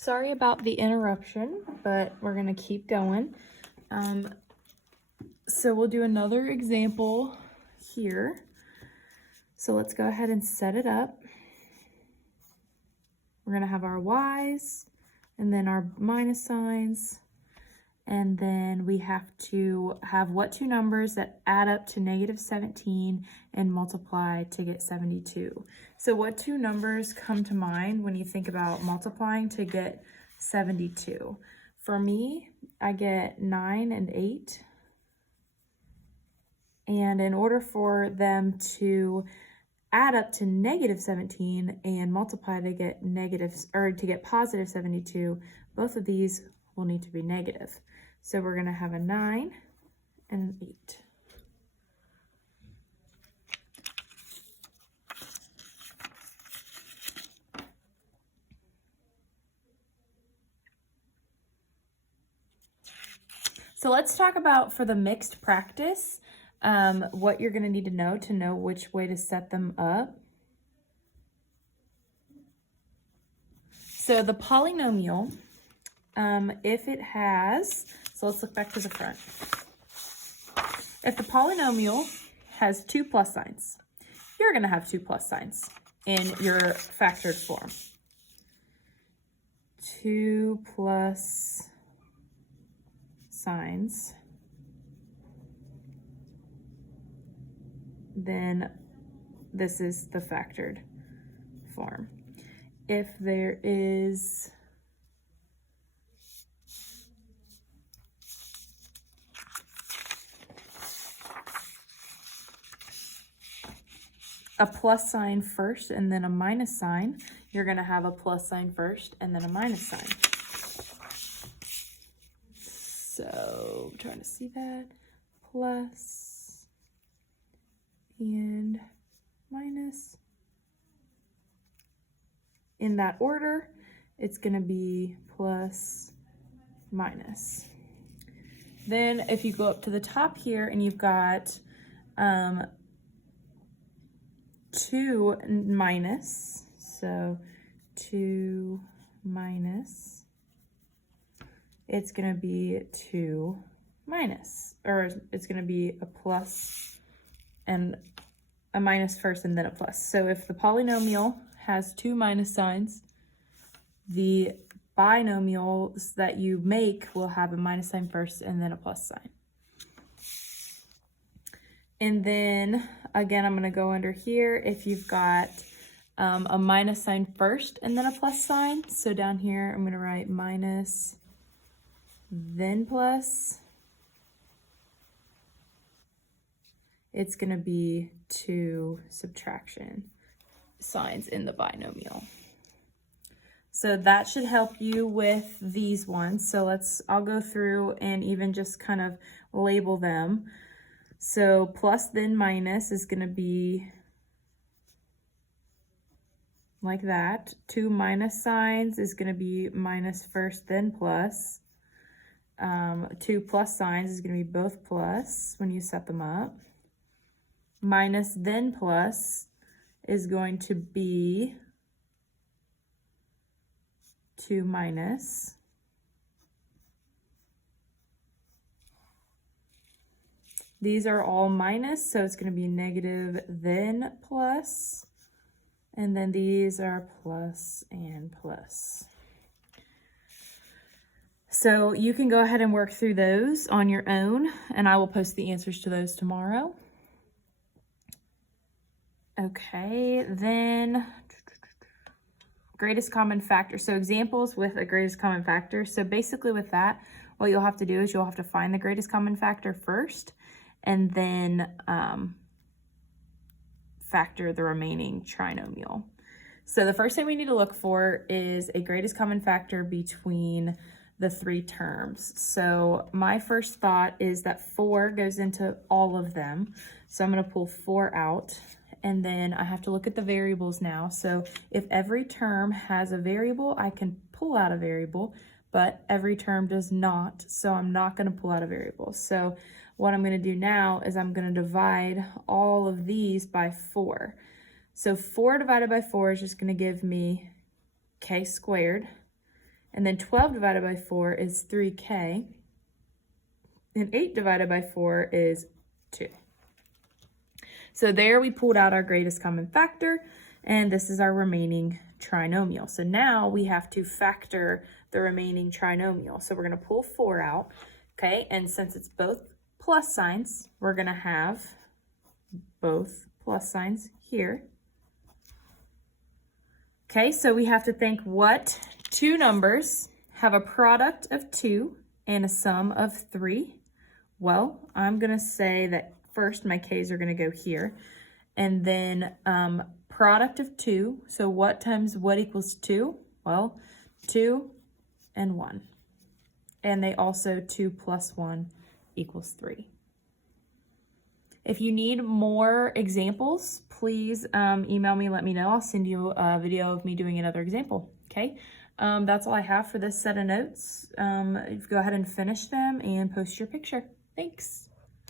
Sorry about the interruption, but we're gonna keep going. So we'll do another example here. So let's go ahead and set it up. We're gonna have our y's and then our minus signs. And then we have to have what two numbers that add up to -17 and multiply to get 72. So what two numbers come to mind when you think about multiplying to get 72? For me, I get 9 and 8. And in order for them to add up to -17 and multiply to get positive 72, both of these will need to be negative. So we're going to have a 9 and an 8. So let's talk about, for the mixed practice, what you're going to need to know which way to set them up. So the polynomial, if it has, so let's look back to the front. If the polynomial has two plus signs, you're going to have two plus signs in your factored form. 2 plus signs. Then this is the factored form. If there is a plus sign first and then a minus sign, you're going to have a plus sign first and then a minus sign. So I'm trying to see that. Plus and minus. In that order, it's going to be plus, minus. Then if you go up to the top here and you've got 2 minus, so 2 minus, it's going to be 2 minus, or it's going to be a plus and a minus first and then a plus. So if the polynomial has two minus signs, the binomials that you make will have a minus sign first and then a plus sign. And then again, I'm going to go under here if you've got a minus sign first and then a plus sign. So down here, I'm going to write minus, then plus. It's going to be 2 subtraction signs in the binomial. So that should help you with these ones. So I'll go through and even just kind of label them. So plus then minus is going to be like that. 2 minus signs is going to be minus first then plus. 2 plus signs is going to be both plus when you set them up. Minus then plus is going to be 2 minus. These are all minus, so it's going to be negative then plus. And then these are plus and plus. So you can go ahead and work through those on your own, and I will post the answers to those tomorrow. Okay, then greatest common factor. So examples with a greatest common factor. So basically with that, what you'll have to do is you'll have to find the greatest common factor first, and then factor the remaining trinomial. So the first thing we need to look for is a greatest common factor between the 3 terms. So my first thought is that 4 goes into all of them. So I'm going to pull 4 out. And then I have to look at the variables now. So if every term has a variable, I can pull out a variable, but every term does not. So I'm not going to pull out a variable. So what I'm going to do now is I'm going to divide all of these by 4. So 4 divided by 4 is just going to give me k squared. And then 12 divided by 4 is 3k. And 8 divided by 4 is 2. So there we pulled out our greatest common factor, and this is our remaining trinomial. So now we have to factor the remaining trinomial. So we're going to pull 4 out, okay? And since it's both plus signs, we're going to have both plus signs here. Okay, so we have to think what two numbers have a product of 2 and a sum of 3. Well, I'm going to say that first my k's are going to go here. And then product of 2. So what times what equals 2? Well, 2 and 1. And they also 2 plus 1 equals 3. If you need more examples, please email me, let me know. I'll send you a video of me doing another example, okay? That's all I have for this set of notes. Go ahead and finish them and post your picture. Thanks.